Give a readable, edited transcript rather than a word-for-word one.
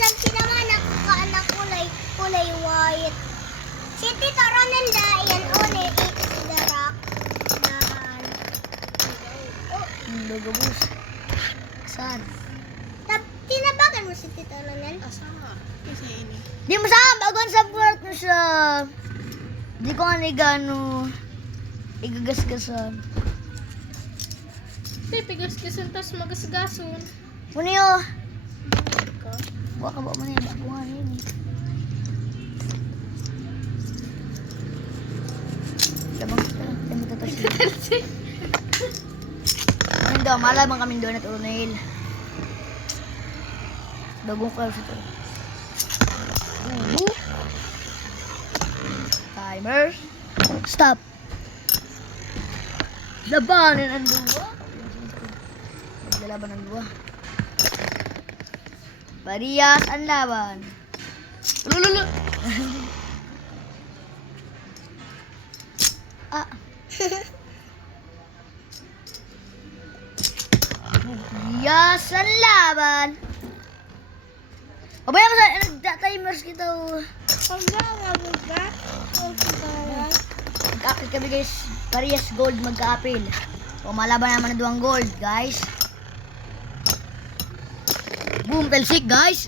Santi naman nakakaanak kulay white. Si Tito Ronaldo, yan uli, is the rock. Logo bus. Saan? Tinabagan mo si Tito Ronaldo? Asama. Kasi ini. Di mo saan, bagon sa port mo siya. Di ko nga gano igagasgasan. Pipigas-gasan tas magasgason. Muna yun. Ka. Buwa ka ba man yun? Bakuhan yun eh. Labang kita. Di mo tatasin. Ano daw, malabang kaming doon at Ronel. Bagong ka sa ito. Timer. Stop. Labanan ang dua. Maglalaban ang dua. Parehas ang laban. Lululu. Ah. Parehas ang laban. Abay mo sa timers kita. Mag-apil kami guys. Parehas gold mag-apil. O malaban naman na duwang gold guys. Boom, talsik guys.